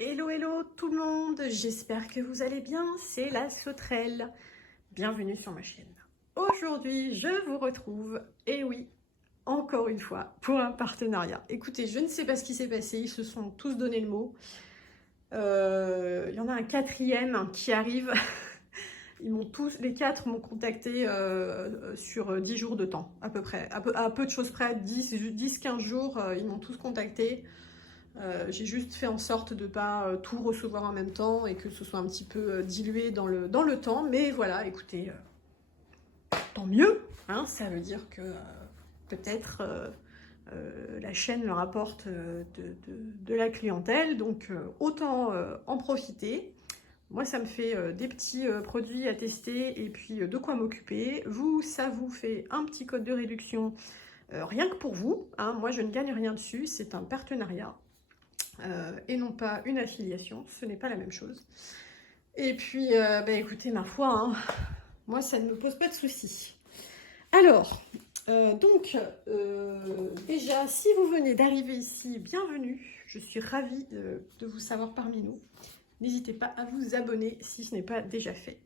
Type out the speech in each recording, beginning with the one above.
Hello, hello tout le monde, j'espère que vous allez bien, c'est la Sauterelle. Bienvenue sur ma chaîne. Aujourd'hui, je vous retrouve, et oui, encore une fois, pour un partenariat. Écoutez, je ne sais pas ce qui s'est passé, ils se sont tous donné le mot. Il y en a un quatrième qui arrive. Les quatre m'ont contacté sur 10 jours de temps, à peu près. À peu de choses près, 10-15 jours, ils m'ont tous contacté. J'ai juste fait en sorte de ne pas tout recevoir en même temps et que ce soit un petit peu dilué dans le temps. Mais voilà, écoutez, tant mieux, hein, ça veut dire que peut-être la chaîne leur apporte de la clientèle, donc autant en profiter. Moi, ça me fait des petits produits à tester et puis de quoi m'occuper. Vous, ça vous fait un petit code de réduction rien que pour vous, hein. Moi, je ne gagne rien dessus, c'est un partenariat. Et non pas une affiliation, ce n'est pas la même chose. Et puis, écoutez, ma foi, hein, moi ça ne me pose pas de soucis. Alors, déjà, si vous venez d'arriver ici, bienvenue. Je suis ravie de vous savoir parmi nous. N'hésitez pas à vous abonner si ce n'est pas déjà fait.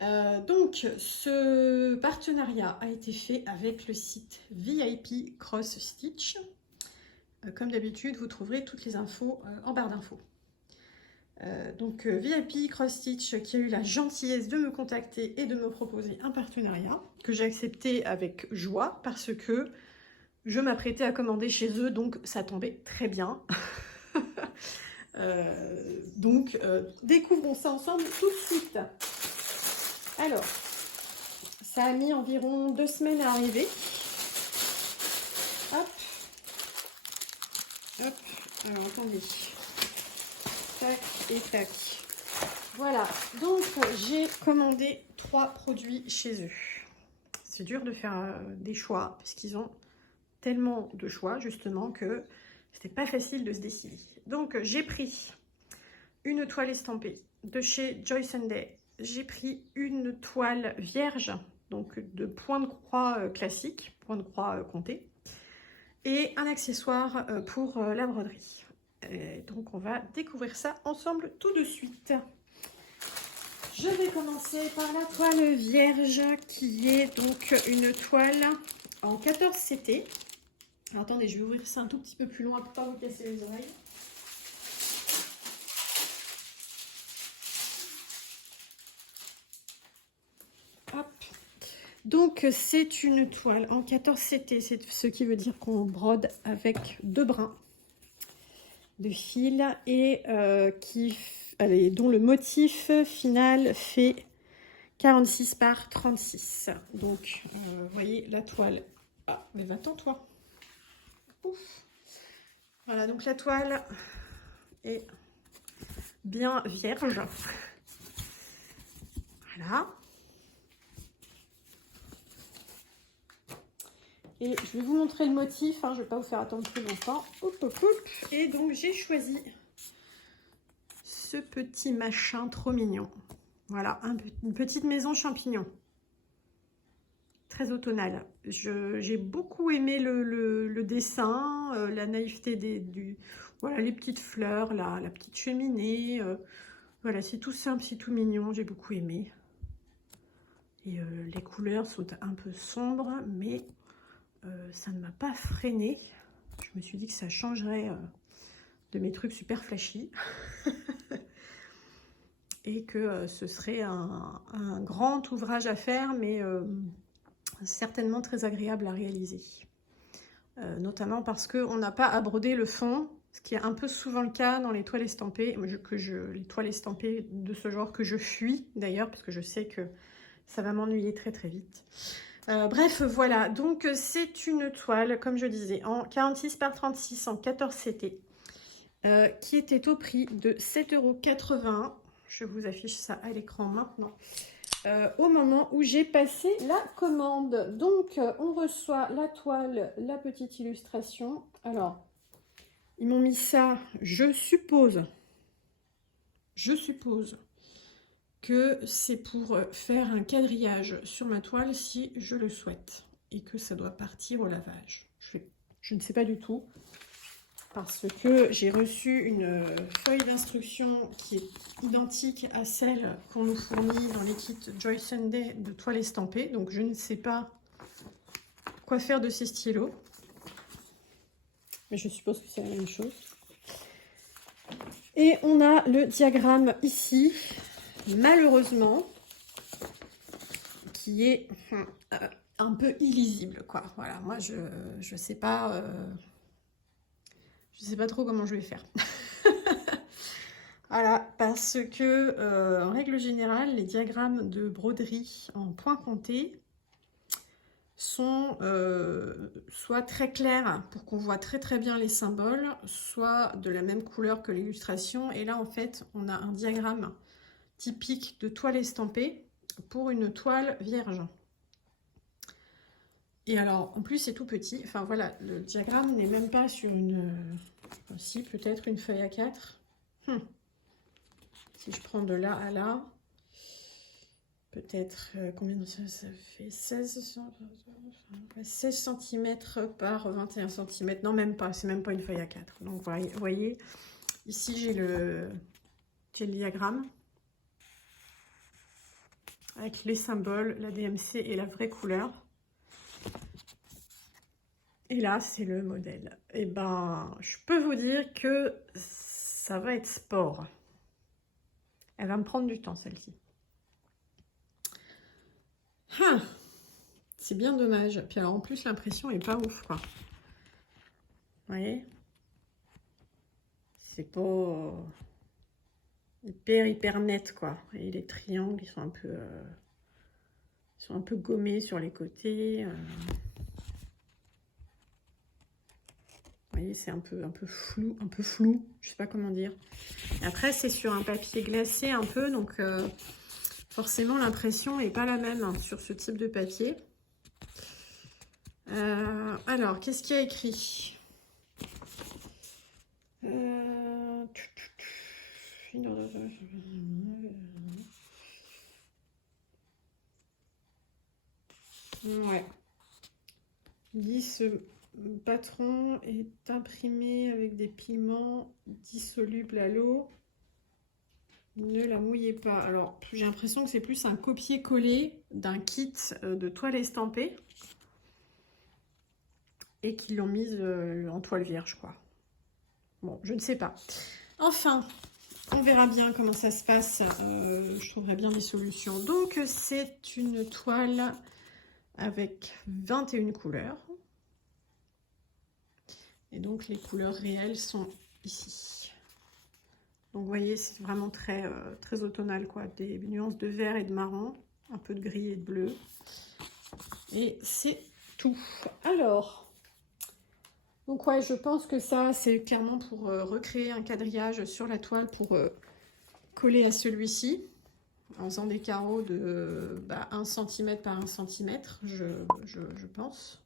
Ce partenariat a été fait avec le site VIP Cross Stitch. Comme d'habitude, vous trouverez toutes les infos en barre d'infos. VIP Cross Stitch qui a eu la gentillesse de me contacter et de me proposer un partenariat que j'ai accepté avec joie parce que je m'apprêtais à commander chez eux, donc ça tombait très bien. Découvrons ça ensemble tout de suite. Alors, ça a mis environ 2 semaines à arriver. Hop. Hop. Alors, attendez. Tac et tac. Voilà, donc j'ai commandé 3 produits chez eux. C'est dur de faire des choix parce qu'ils ont tellement de choix justement que c'était pas facile de se décider. Donc j'ai pris une toile estampée de chez Joyce & Day. J'ai pris une toile vierge, donc de point de croix classique, point de croix compté, et un accessoire pour la broderie. Et donc on va découvrir ça ensemble tout de suite. Je vais commencer par la toile vierge qui est donc une toile en 14 CT. Alors, attendez, je vais ouvrir ça un tout petit peu plus loin pour ne pas vous casser les oreilles. Hop. Donc c'est une toile en 14 CT, c'est ce qui veut dire qu'on brode avec 2 brins de fil et dont le motif final fait 46 par 36. Donc, vous voyez la toile. Ah, mais va-t'en, toi. Ouf. Voilà, donc la toile est bien vierge. Voilà. Et je vais vous montrer le motif, hein, je ne vais pas vous faire attendre plus longtemps. Hop, hop, hop. Et donc, j'ai choisi ce petit machin trop mignon. Voilà, une petite maison champignon. Très automnale. J'ai beaucoup aimé le dessin, la naïveté voilà, les petites fleurs, la petite cheminée. Voilà, c'est tout simple, c'est tout mignon, j'ai beaucoup aimé. Et les couleurs sont un peu sombres, mais ça ne m'a pas freiné. Je me suis dit que ça changerait de mes trucs super flashy. Et que ce serait un grand ouvrage à faire, mais certainement très agréable à réaliser. Notamment parce qu'on n'a pas à broder le fond, ce qui est un peu souvent le cas dans les toiles estampées, les toiles estampées de ce genre que je fuis d'ailleurs, parce que je sais que ça va m'ennuyer très très vite. Bref, voilà, donc c'est une toile, comme je disais, en 46 par 36, en 14 CT, qui était au prix de 7,81 €. Je vous affiche ça à l'écran maintenant. Au moment où j'ai passé la commande. Donc, on reçoit la toile, la petite illustration. Alors, ils m'ont mis ça, je suppose que c'est pour faire un quadrillage sur ma toile si je le souhaite et que ça doit partir au lavage. Je ne sais pas du tout. parce que j'ai reçu une feuille d'instruction qui est identique à celle qu'on nous fournit dans les kits Joy Sunday de toile estampée. Donc je ne sais pas quoi faire de ces stylos. Mais je suppose que c'est la même chose. Et on a le diagramme ici, malheureusement, qui est un peu illisible, quoi. Voilà, moi je sais pas trop comment je vais faire. Voilà, parce que en règle générale, les diagrammes de broderie en point compté sont soit très clairs pour qu'on voit très très bien les symboles, soit de la même couleur que l'illustration. Et là, en fait, on a un diagramme typique de toile estampée pour une toile vierge. Et alors, en plus, c'est tout petit. Enfin, voilà, le diagramme n'est même pas sur une... si, peut-être une feuille A4. Si je prends de là à là... Peut-être, combien ça fait 16 cm par 21 cm. Non, même pas, c'est même pas une feuille A4. Donc, vous voyez, ici, j'ai le diagramme avec les symboles, la DMC et la vraie couleur. Et là, c'est le modèle. Et ben, je peux vous dire que ça va être sport. Elle va me prendre du temps, celle-ci. Ah, c'est bien dommage. Puis alors en plus l'impression est pas ouf quoi. Vous voyez, c'est pas hyper net quoi. Et les triangles ils sont un peu gommés sur les côtés. Vous voyez, c'est un peu flou. Je sais pas comment dire. Et après c'est sur un papier glacé un peu donc forcément l'impression est pas la même hein, sur ce type de papier. Alors, qu'est-ce qu'il y a écrit? Ouais. Dit ce patron est imprimé avec des pigments dissolubles à l'eau. Ne la mouillez pas. Alors, j'ai l'impression que c'est plus un copier-coller d'un kit de toile estampée. Et qu'ils l'ont mise en toile vierge, quoi. Bon, je ne sais pas. Enfin, on verra bien comment ça se passe. Je trouverai bien des solutions. Donc, c'est une toile avec 21 couleurs. Et donc, les couleurs réelles sont ici. Donc, vous voyez, c'est vraiment très, très automnal, quoi. Des nuances de vert et de marron, un peu de gris et de bleu. Et c'est tout. Alors... Donc ouais, je pense que ça, c'est clairement pour recréer un quadrillage sur la toile pour coller à celui-ci, en faisant des carreaux de 1 cm par 1 cm, je pense.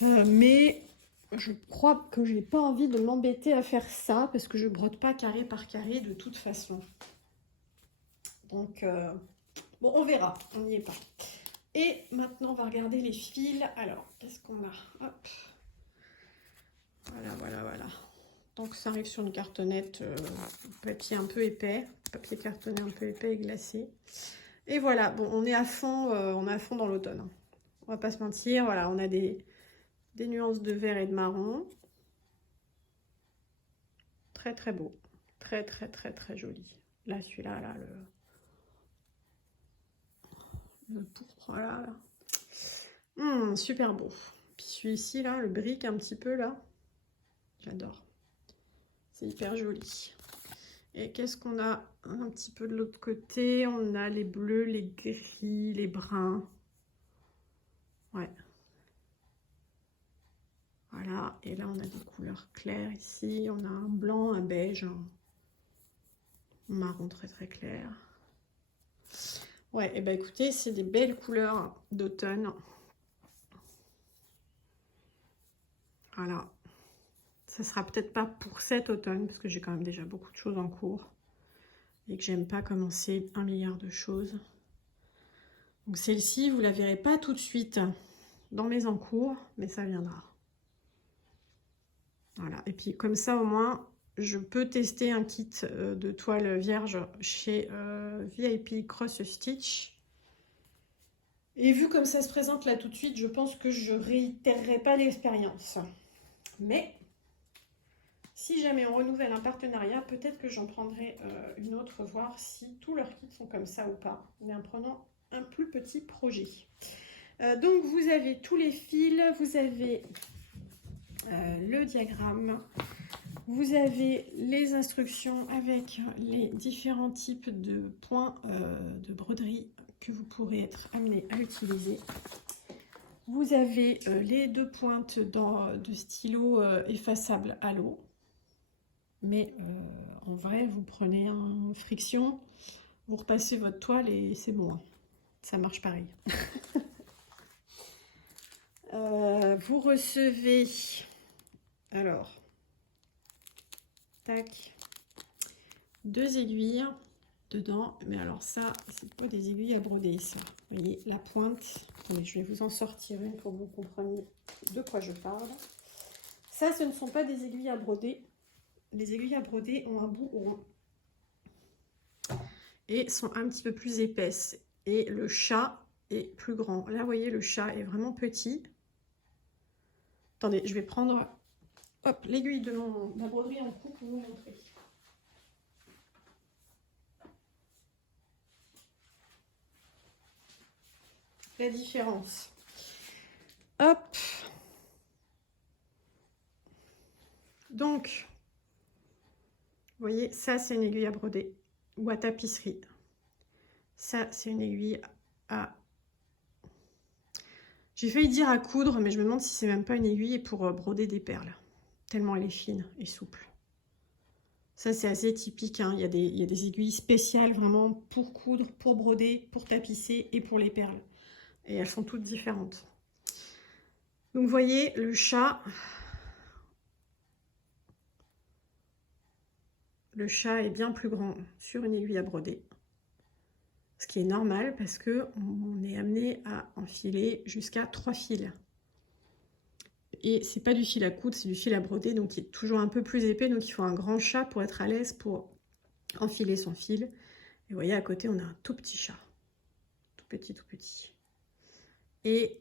Mais je crois que j'ai pas envie de m'embêter à faire ça, parce que je brode pas carré par carré de toute façon. Donc, bon, on verra, on n'y est pas. Et maintenant, on va regarder les fils. Alors, qu'est-ce qu'on a? Hop. Voilà. Donc, ça arrive sur une cartonnette, papier un peu épais, papier cartonné un peu épais et glacé. Et voilà, bon, on est à fond dans l'automne. On va pas se mentir, voilà, on a des nuances de vert et de marron. Très, très beau. Très joli. Là, celui-là, là, le pourpre, voilà. Super beau. Puis celui-ci, là, le brick un petit peu, là. J'adore. C'est hyper joli. Et qu'est-ce qu'on a un petit peu de l'autre côté? On a les bleus, les gris, les bruns. Ouais. Voilà. Et là, on a des couleurs claires ici. On a un blanc, un beige, un marron très clair. Ouais, et ben écoutez, c'est des belles couleurs d'automne. Voilà. Ça sera peut-être pas pour cet automne, parce que j'ai quand même déjà beaucoup de choses en cours. Et que j'aime pas commencer 1 milliard de choses. Donc celle-ci, vous la verrez pas tout de suite dans mes en cours, mais ça viendra. Voilà, et puis comme ça au moins, je peux tester un kit de toile vierge chez VIP Cross Stitch. Et vu comme ça se présente là tout de suite, je pense que je réitérerai pas l'expérience. Mais si jamais on renouvelle un partenariat, peut-être que j'en prendrai une autre, voir si tous leurs kits sont comme ça ou pas, mais en prenant un plus petit projet. Donc vous avez tous les fils, vous avez le diagramme, vous avez les instructions avec les différents types de points de broderie que vous pourrez être amené à utiliser. Vous avez les 2 pointes de stylo effaçable à l'eau. Mais en vrai, vous prenez un friction, vous repassez votre toile et c'est bon. Hein. Ça marche pareil. Vous recevez, alors, tac, 2 aiguilles dedans. Mais alors ça, c'est pas des aiguilles à broder, ça. Vous voyez, la pointe. Attendez, je vais vous en sortir une pour que vous compreniez de quoi je parle. Ça, ce ne sont pas des aiguilles à broder. Les aiguilles à broder ont un bout rond et sont un petit peu plus épaisses. Et le chat est plus grand. Là, vous voyez, le chat est vraiment petit. Attendez, je vais prendre l'aiguille de ma broderie en coup pour vous montrer. La différence. Hop. Donc, vous voyez, ça, c'est une aiguille à broder ou à tapisserie. Ça, c'est une aiguille à... J'ai failli dire à coudre, mais je me demande si c'est même pas une aiguille pour broder des perles. Tellement elle est fine et souple. Ça, c'est assez typique. Hein. Il y a des aiguilles spéciales vraiment pour coudre, pour broder, pour tapisser et pour les perles. Et elles sont toutes différentes. Donc, vous voyez, le chat... Le chat est bien plus grand sur une aiguille à broder. Ce qui est normal parce qu'on est amené à enfiler jusqu'à 3 fils. Et c'est pas du fil à coudre, c'est du fil à broder, donc il est toujours un peu plus épais. Donc il faut un grand chat pour être à l'aise pour enfiler son fil. Et vous voyez, à côté, on a un tout petit chat. Tout petit, tout petit. Et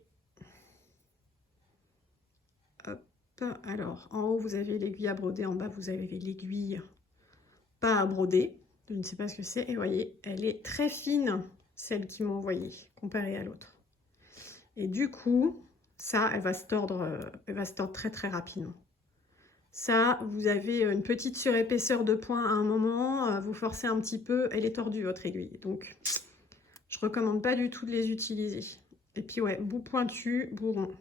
hop, alors en haut, vous avez l'aiguille à broder, en bas, vous avez l'aiguille pas à broder. Je ne sais pas ce que c'est. Et vous voyez, elle est très fine, celle qu'ils m'ont envoyée, comparée à l'autre. Et du coup, ça, elle va se tordre très très rapidement. Ça, vous avez une petite surépaisseur de points à un moment, vous forcez un petit peu, elle est tordue votre aiguille. Donc, je recommande pas du tout de les utiliser. Et puis ouais, bout pointu, bout rond.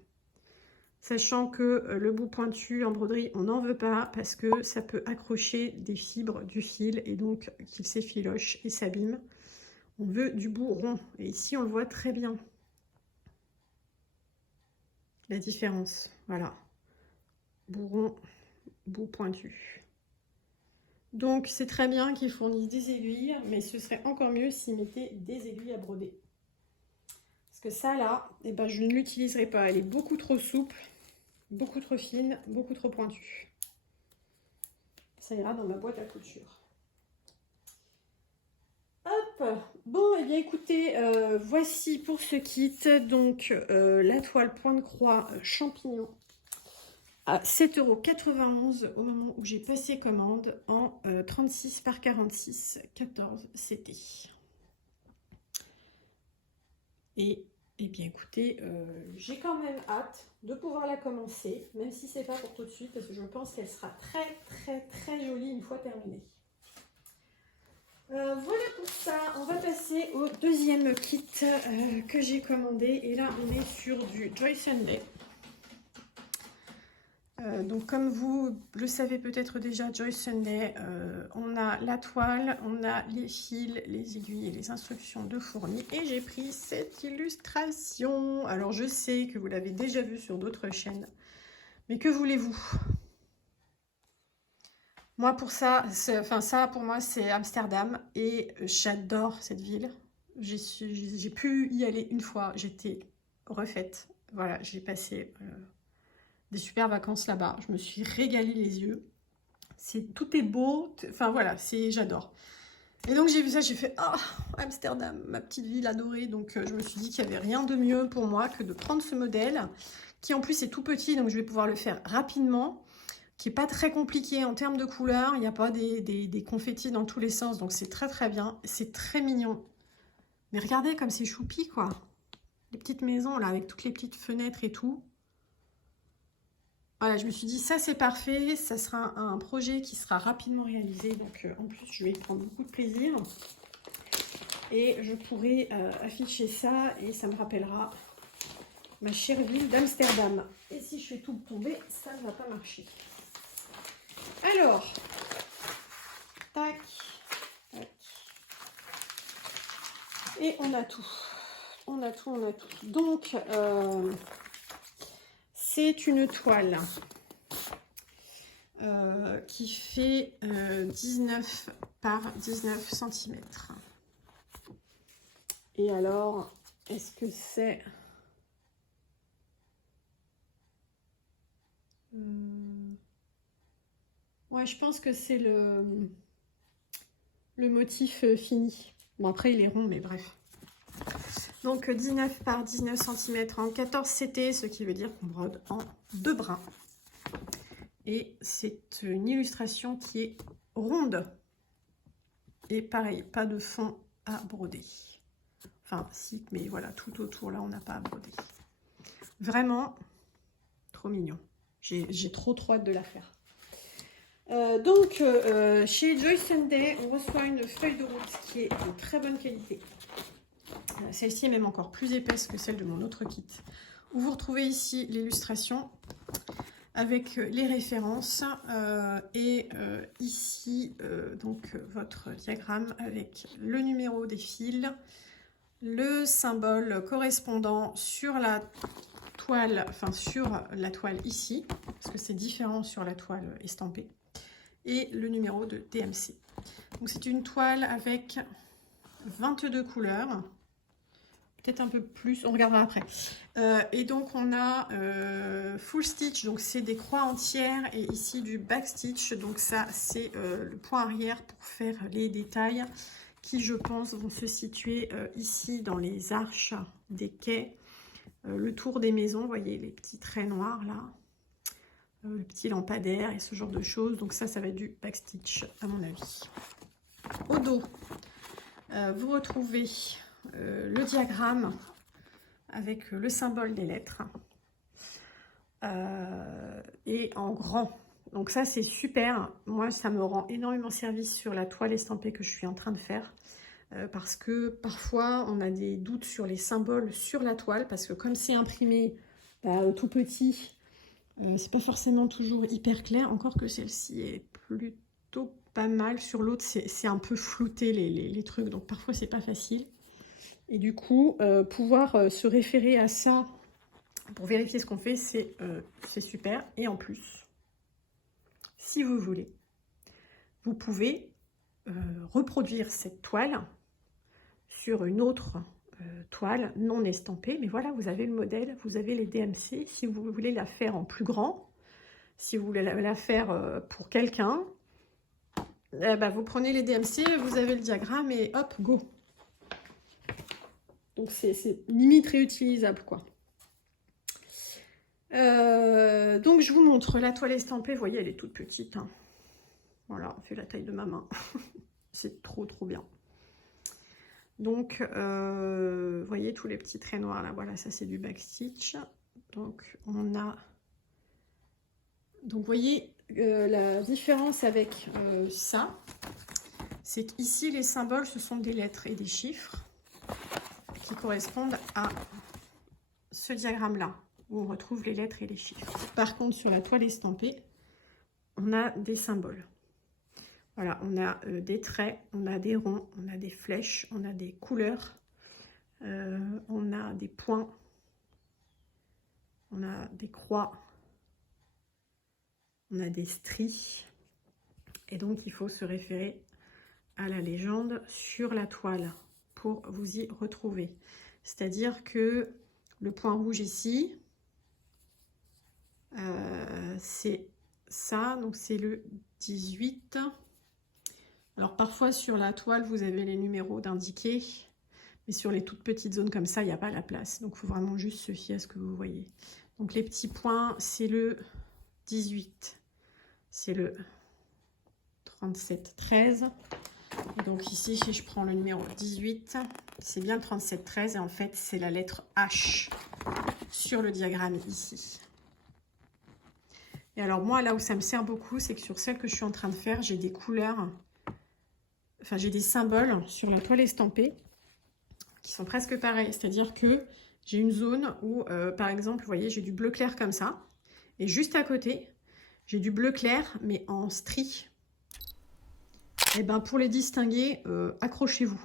Sachant que le bout pointu en broderie, on n'en veut pas parce que ça peut accrocher des fibres du fil et donc qu'il s'effiloche et s'abîme. On veut du bout rond. Et ici, on le voit très bien. La différence, voilà. Bout rond, bout pointu. Donc, c'est très bien qu'ils fournissent des aiguilles, mais ce serait encore mieux s'ils mettaient des aiguilles à broder. Parce que ça, là, eh ben, je ne l'utiliserai pas. Elle est beaucoup trop souple. Beaucoup trop fine, beaucoup trop pointue. Ça ira dans ma boîte à couture. Hop, bon, et bien écoutez, voici pour ce kit, donc la toile point de croix champignon à 7,91 € au moment où j'ai passé commande en 36 par 46, 14 CT. Et bien écoutez, j'ai quand même hâte de pouvoir la commencer, même si c'est pas pour tout de suite, parce que je pense qu'elle sera très très très jolie une fois terminée. Voilà pour ça, on va passer au deuxième kit que j'ai commandé, et là on est sur du Joy Sunday. Donc comme vous le savez peut-être déjà, Joy Sunday, on a la toile, on a les fils, les aiguilles et les instructions de fourni. Et j'ai pris cette illustration. Alors je sais que vous l'avez déjà vue sur d'autres chaînes, mais que voulez-vous? Moi pour ça, ça pour moi c'est Amsterdam et j'adore cette ville. J'ai pu y aller une fois, j'étais refaite. Voilà, j'ai passé... des super vacances là-bas. Je me suis régalée les yeux. Tout est beau. Enfin voilà, j'adore. Et donc j'ai vu ça, j'ai fait ah, Amsterdam, ma petite ville adorée. Donc je me suis dit qu'il n'y avait rien de mieux pour moi que de prendre ce modèle, qui en plus est tout petit, donc je vais pouvoir le faire rapidement, qui n'est pas très compliqué en termes de couleurs. Il n'y a pas des confettis dans tous les sens, donc c'est très très bien. C'est très mignon. Mais regardez comme c'est choupi, quoi. Les petites maisons là, avec toutes les petites fenêtres et tout. Voilà, je me suis dit, ça c'est parfait, ça sera un projet qui sera rapidement réalisé, donc en plus je vais y prendre beaucoup de plaisir. Et je pourrai afficher ça et ça me rappellera ma chère ville d'Amsterdam. Et si je fais tout tomber, ça ne va pas marcher. Alors, tac, tac. Et on a tout. On a tout, on a tout. Donc, c'est une toile qui fait 19 par 19 cm. Et alors, est-ce que c'est... Ouais, je pense que c'est le motif fini. Bon, après, il est rond, mais bref. Donc, 19 par 19 cm en 14 CT, ce qui veut dire qu'on brode en 2 brins. Et c'est une illustration qui est ronde. Et pareil, pas de fond à broder. Enfin, si, mais voilà, tout autour, là, on n'a pas à broder. Vraiment, trop mignon. J'ai trop hâte de la faire. Donc, chez Joyce Sunday, on reçoit une feuille de route qui est de très bonne qualité. Celle-ci est même encore plus épaisse que celle de mon autre kit. Où vous retrouvez ici l'illustration avec les références et ici donc votre diagramme avec le numéro des fils, le symbole correspondant sur la toile, enfin sur la toile ici, parce que c'est différent sur la toile estampée, et le numéro de DMC. Donc c'est une toile avec 22 couleurs. Peut-être un peu plus, on regardera après. Et donc on a full stitch, donc c'est des croix entières, et ici du back stitch, donc ça c'est le point arrière pour faire les détails qui je pense vont se situer ici dans les arches des quais, le tour des maisons, vous voyez les petits traits noirs là, le petit lampadaire et ce genre de choses. Donc ça va être du back stitch à mon avis. Au dos, vous retrouvez le diagramme avec le symbole des lettres et en grand. Donc ça c'est super, moi ça me rend énormément service sur la toile estampée que je suis en train de faire parce que parfois on a des doutes sur les symboles sur la toile, parce que comme c'est imprimé tout petit, c'est pas forcément toujours hyper clair, encore que celle-ci est plutôt pas mal. Sur l'autre c'est un peu flouté les trucs, donc parfois c'est pas facile. Et du coup, pouvoir se référer à ça pour vérifier ce qu'on fait, c'est super. Et en plus, si vous voulez, vous pouvez reproduire cette toile sur une autre toile non estampée. Mais voilà, vous avez le modèle, vous avez les DMC. Si vous voulez la faire en plus grand, si vous voulez la faire pour quelqu'un, vous prenez les DMC, vous avez le diagramme et hop, go. Donc c'est limite réutilisable, quoi. Donc je vous montre la toile estampée. Vous voyez, elle est toute petite, hein. Voilà, on fait la taille de ma main. C'est trop bien. Donc vous voyez tous les petits traits noirs là, voilà, ça c'est du backstitch. Donc on a, donc vous voyez la différence avec ça, c'est qu'ici les symboles ce sont des lettres et des chiffres qui correspondent à ce diagramme là, où on retrouve les lettres et les chiffres. Par contre, sur la toile estampée, on a des symboles. Voilà, on a des traits, on a des ronds, on a des flèches, on a des couleurs, on a des points, on a des croix, on a des stries. Et donc, il faut se référer à la légende sur la toile pour vous y retrouver. C'est-à-dire que le point rouge ici, C'est ça, donc c'est le 18. Alors parfois sur la toile, vous avez les numéros d'indiqués, mais sur les toutes petites zones comme ça, il n'y a pas la place. Donc il faut vraiment juste se fier à ce que vous voyez. Donc les petits points, c'est le 18, c'est le 37, 13. Et donc ici, si je prends le numéro 18, c'est bien le 37, 13, et en fait, c'est la lettre H sur le diagramme ici. Et alors moi, là où ça me sert beaucoup, c'est que sur celle que je suis en train de faire, j'ai des couleurs, enfin j'ai des symboles sur la toile estampée qui sont presque pareils. C'est-à-dire que j'ai une zone où, par exemple, vous voyez, j'ai du bleu clair comme ça. Et juste à côté, j'ai du bleu clair, mais en stries. Et ben pour les distinguer, accrochez-vous.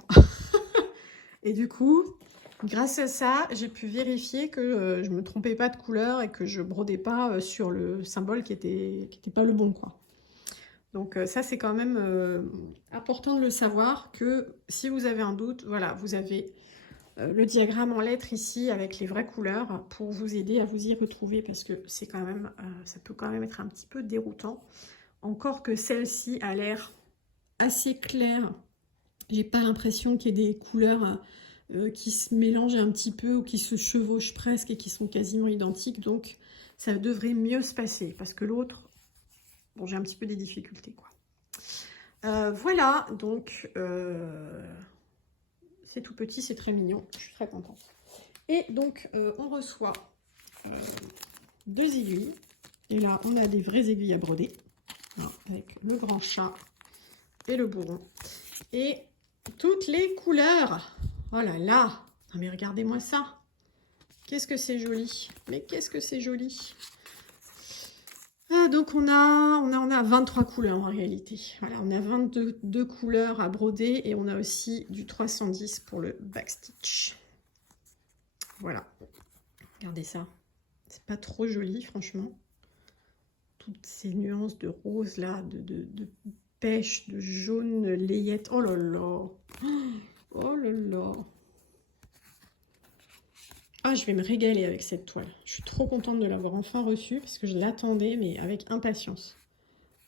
Et du coup, grâce à ça, j'ai pu vérifier que je ne me trompais pas de couleur et que je brodais pas sur le symbole qui était pas le bon, quoi. Donc ça, c'est quand même important de le savoir, que si vous avez un doute, voilà, vous avez le diagramme en lettres ici avec les vraies couleurs pour vous aider à vous y retrouver, parce que c'est quand même, ça peut quand même être un petit peu déroutant. Encore que celle-ci a l'air assez claire. J'ai pas l'impression qu'il y ait des couleurs qui se mélangent un petit peu ou qui se chevauchent presque et qui sont quasiment identiques. Donc ça devrait mieux se passer, parce que l'autre, bon, j'ai un petit peu des difficultés, quoi. Voilà, donc c'est tout petit, c'est très mignon, je suis très contente. Et donc on reçoit 2 aiguilles, et là on a des vraies aiguilles à broder, hein, avec le grand chat et le bourron, et toutes les couleurs. Oh là là, non mais regardez-moi ça, qu'est-ce que c'est joli, mais qu'est-ce que c'est joli. Ah, donc on a 23 couleurs en réalité. Voilà, on a 22 couleurs à broder, et on a aussi du 310 pour le backstitch. Voilà, regardez ça. C'est pas trop joli, franchement. Toutes ces nuances de rose là, de pêche, de jaune, layette. Oh là là. Oh là là. Ah, je vais me régaler avec cette toile. Je suis trop contente de l'avoir enfin reçue, parce que je l'attendais, mais avec impatience.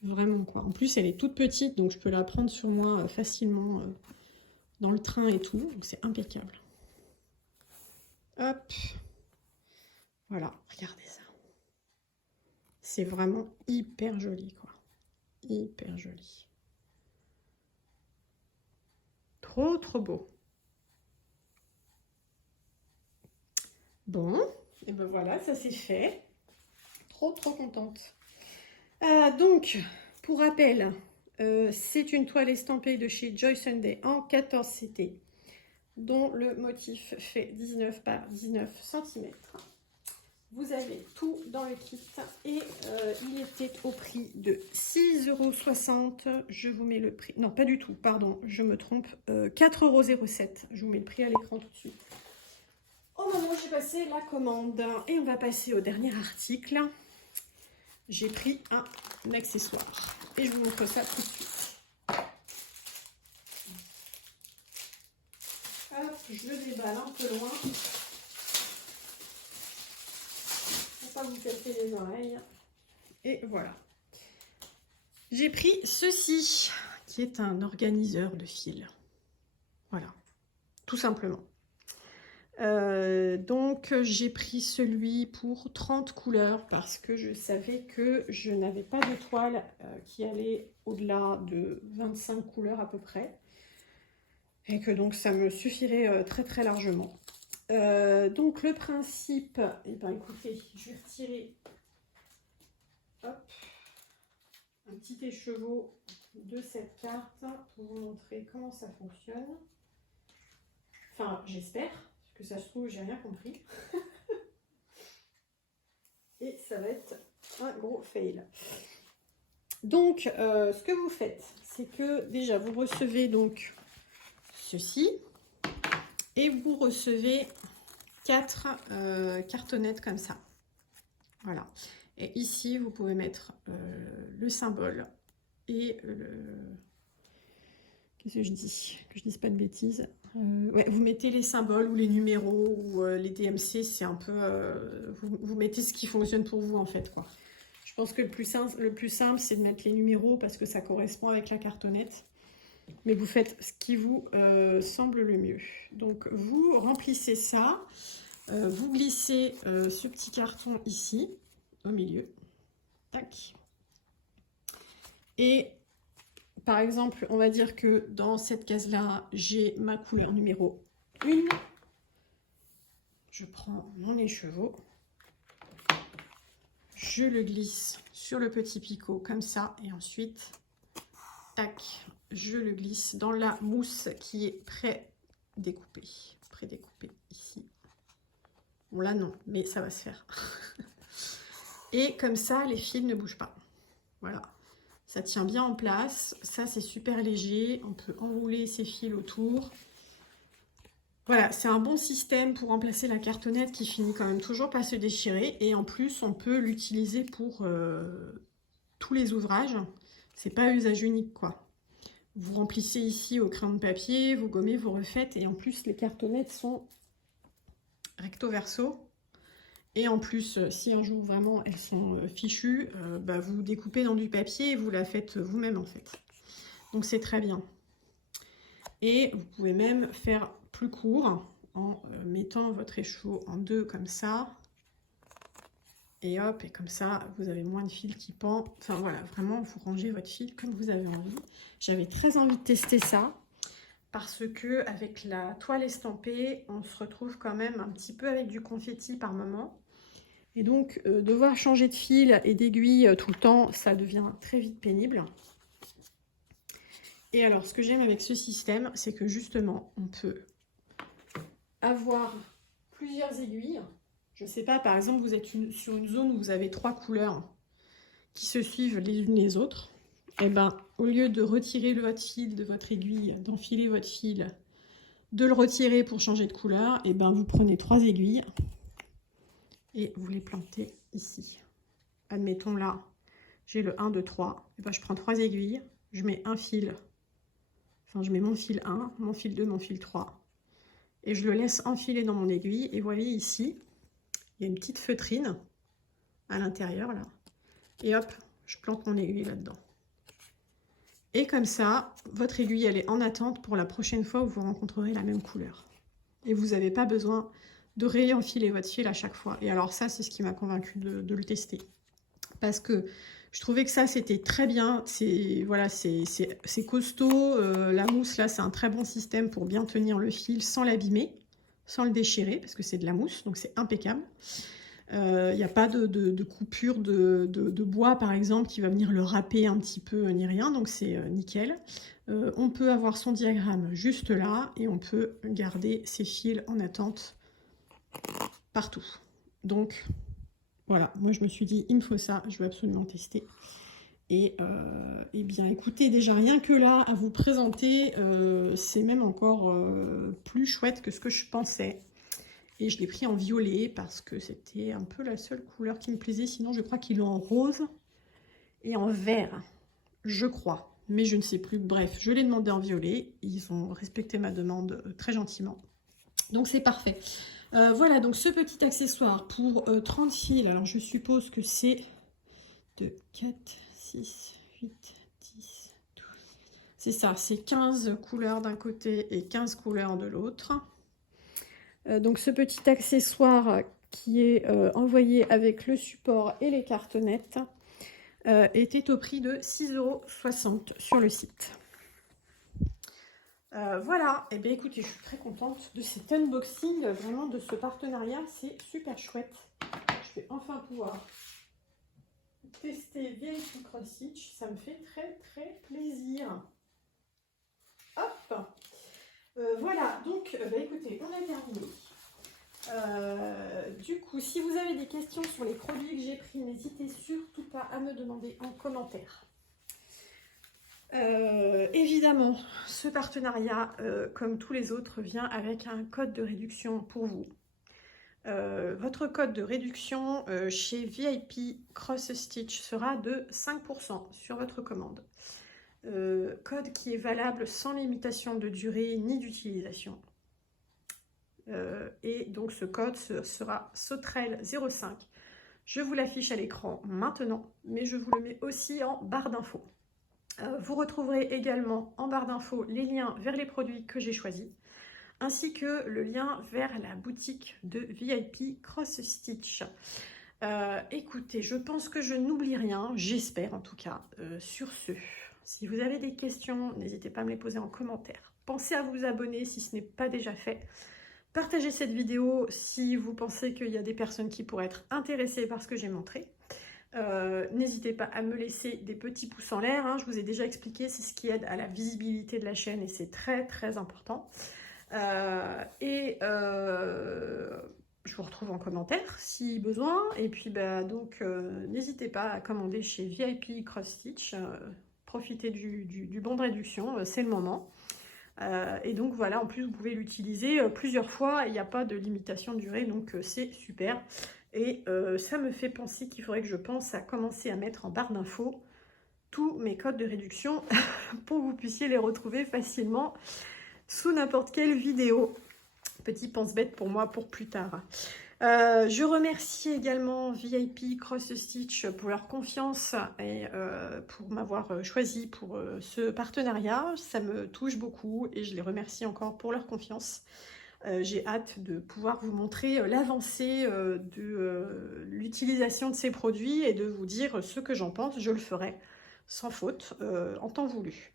Vraiment, quoi. En plus, elle est toute petite, donc je peux la prendre sur moi facilement dans le train et tout. Donc c'est impeccable. Hop. Voilà, regardez ça. C'est vraiment hyper joli, quoi. Hyper joli. Trop, trop beau. Bon, et ben voilà, ça c'est fait. Trop, trop contente. Donc, pour rappel, c'est une toile estampée de chez Joy Sunday en 14 CT, dont le motif fait 19 par 19 cm. Vous avez tout dans le kit, et il était au prix de 6,60 €. Je vous mets le prix, non pas du tout, pardon, je me trompe, 4,07 €. Je vous mets le prix à l'écran tout de suite. Au moment où j'ai passé la commande, et on va passer au dernier article. J'ai pris un accessoire et je vous montre ça tout de suite. Hop, je le déballe un peu loin pour pas vous casser les oreilles. Et voilà. J'ai pris ceci, qui est un organiseur de fil. Voilà, tout simplement. Donc j'ai pris celui pour 30 couleurs, parce que je savais que je n'avais pas de toile qui allait au-delà de 25 couleurs à peu près, et que donc ça me suffirait très très largement. Donc le principe, et ben écoutez, je vais retirer, hop, un petit écheveau de cette carte pour vous montrer comment ça fonctionne. Enfin, j'espère. Que ça se trouve, j'ai rien compris. Et ça va être un gros fail. Donc, ce que vous faites, c'est que déjà, vous recevez donc ceci. Et vous recevez 4 cartonnettes comme ça. Voilà. Et ici, vous pouvez mettre le symbole et Qu'est-ce que je dis? Que je dise pas de bêtises. Ouais, vous mettez les symboles ou les numéros ou les DMC, c'est un peu... vous mettez ce qui fonctionne pour vous en fait, quoi. Je pense que le plus simple, c'est de mettre les numéros parce que ça correspond avec la cartonnette. Mais vous faites ce qui vous semble le mieux. Donc, vous remplissez ça. Vous glissez ce petit carton ici, au milieu. Tac. Et, par exemple, on va dire que dans cette case-là, j'ai ma couleur numéro 1. Je prends mon écheveau. Je le glisse sur le petit picot comme ça et ensuite, tac, je le glisse dans la mousse qui est pré-découpée ici. Bon là non, mais ça va se faire. Et comme ça, les fils ne bougent pas. Voilà, ça tient bien en place. Ça, c'est super léger. On peut enrouler ces fils autour. Voilà, c'est un bon système pour remplacer la cartonnette qui finit quand même toujours par se déchirer. Et en plus, on peut l'utiliser pour tous les ouvrages. C'est pas usage unique, quoi. Vous remplissez ici au crayon de papier, vous gommez, vous refaites. Et en plus, les cartonnettes sont recto verso. Et en plus, si un jour vraiment elles sont fichues, bah, vous découpez dans du papier et vous la faites vous-même en fait. Donc c'est très bien. Et vous pouvez même faire plus court en mettant votre écheveau en deux comme ça. Et hop, et comme ça, vous avez moins de fils qui pendent. Enfin voilà, vraiment, vous rangez votre fil comme vous avez envie. J'avais très envie de tester ça. Parce que avec la toile estampée, on se retrouve quand même un petit peu avec du confetti par moment. Et donc, devoir changer de fil et d'aiguille tout le temps, ça devient très vite pénible. Et alors, ce que j'aime avec ce système, c'est que justement, on peut avoir plusieurs aiguilles. Je ne sais pas, par exemple, vous êtes sur une zone où vous avez 3 couleurs qui se suivent les unes les autres. Et ben, au lieu de retirer votre fil de votre aiguille, d'enfiler votre fil, de le retirer pour changer de couleur, et ben vous prenez 3 aiguilles et vous les plantez ici. Admettons là, j'ai le 1, 2, 3. Et ben, je prends 3 aiguilles, je mets un fil, enfin je mets mon fil 1, mon fil 2, mon fil 3. Et je le laisse enfiler dans mon aiguille. Et vous voyez ici, il y a une petite feutrine à l'intérieur là. Et hop, je plante mon aiguille là-dedans. Et comme ça, votre aiguille, elle est en attente pour la prochaine fois où vous rencontrerez la même couleur. Et vous n'avez pas besoin de réenfiler votre fil à chaque fois. Et alors ça, c'est ce qui m'a convaincu de le tester. Parce que je trouvais que ça, c'était très bien. Voilà, c'est costaud. La mousse, là, c'est un très bon système pour bien tenir le fil sans l'abîmer, sans le déchirer, parce que c'est de la mousse, donc c'est impeccable. Il n'y a pas de coupure de bois, par exemple, qui va venir le râper un petit peu, ni rien, donc c'est nickel. On peut avoir son diagramme juste là, et on peut garder ses fils en attente partout. Donc, voilà, moi je me suis dit, il me faut ça, je vais absolument tester. Et bien, écoutez, déjà rien que là, à vous présenter, c'est même encore plus chouette que ce que je pensais. Et je l'ai pris en violet parce que c'était un peu la seule couleur qui me plaisait. Sinon, je crois qu'il est en rose et en vert, je crois. Mais je ne sais plus. Bref, je l'ai demandé en violet. Ils ont respecté ma demande très gentiment. Donc, c'est parfait. Voilà, donc ce petit accessoire pour 30 fils. Alors, je suppose que c'est 2, 4, 6, 8, 10, 12. C'est ça, c'est 15 couleurs d'un côté et 15 couleurs de l'autre. Donc ce petit accessoire qui est envoyé avec le support et les cartonnettes était au prix de 6,60 € sur le site. Voilà, et bien écoutez, je suis très contente de cet unboxing, vraiment de ce partenariat, c'est super chouette. Je vais enfin pouvoir tester VIP Cross Stitch, ça me fait très très plaisir. Hop! Voilà, donc écoutez, on a terminé. Du coup, si vous avez des questions sur les produits que j'ai pris, n'hésitez surtout pas à me demander en commentaire. Évidemment, ce partenariat, comme tous les autres, vient avec un code de réduction pour vous. Votre code de réduction chez VIP Cross Stitch sera de 5% sur votre commande. code qui est valable sans limitation de durée ni d'utilisation. Et donc ce code sera Sauterelle05. Je vous l'affiche à l'écran maintenant, mais je vous le mets aussi en barre d'infos. Vous retrouverez également en barre d'infos les liens vers les produits que j'ai choisis, ainsi que le lien vers la boutique de VIP Cross Stitch. Écoutez, je pense que je n'oublie rien, j'espère en tout cas. Sur ce, si vous avez des questions, n'hésitez pas à me les poser en commentaire. Pensez à vous abonner si ce n'est pas déjà fait. Partagez cette vidéo si vous pensez qu'il y a des personnes qui pourraient être intéressées par ce que j'ai montré. N'hésitez pas à me laisser des petits pouces en l'air, hein, je vous ai déjà expliqué, c'est ce qui aide à la visibilité de la chaîne et c'est très très important. Je vous retrouve en commentaire si besoin, et puis n'hésitez pas à commander chez VIP Cross Stitch, profitez du bon de réduction, c'est le moment. Et donc voilà, en plus vous pouvez l'utiliser plusieurs fois, il n'y a pas de limitation de durée, donc c'est super. Et ça me fait penser qu'il faudrait que je pense à commencer à mettre en barre d'infos tous mes codes de réduction pour que vous puissiez les retrouver facilement sous n'importe quelle vidéo. Petit pense-bête pour moi pour plus tard. Je remercie également VIP Cross Stitch pour leur confiance et pour m'avoir choisi pour ce partenariat. Ça me touche beaucoup et je les remercie encore pour leur confiance. J'ai hâte de pouvoir vous montrer l'avancée de l'utilisation de ces produits et de vous dire ce que j'en pense. Je le ferai sans faute, en temps voulu.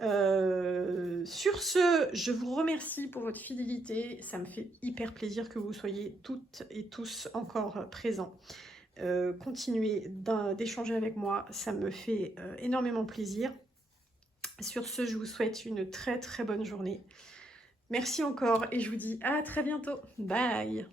Sur ce, je vous remercie pour votre fidélité, ça me fait hyper plaisir que vous soyez toutes et tous encore présents. Continuez d'échanger avec moi, ça me fait énormément plaisir. Sur ce, je vous souhaite une très très bonne journée. Merci encore et je vous dis à très bientôt. Bye!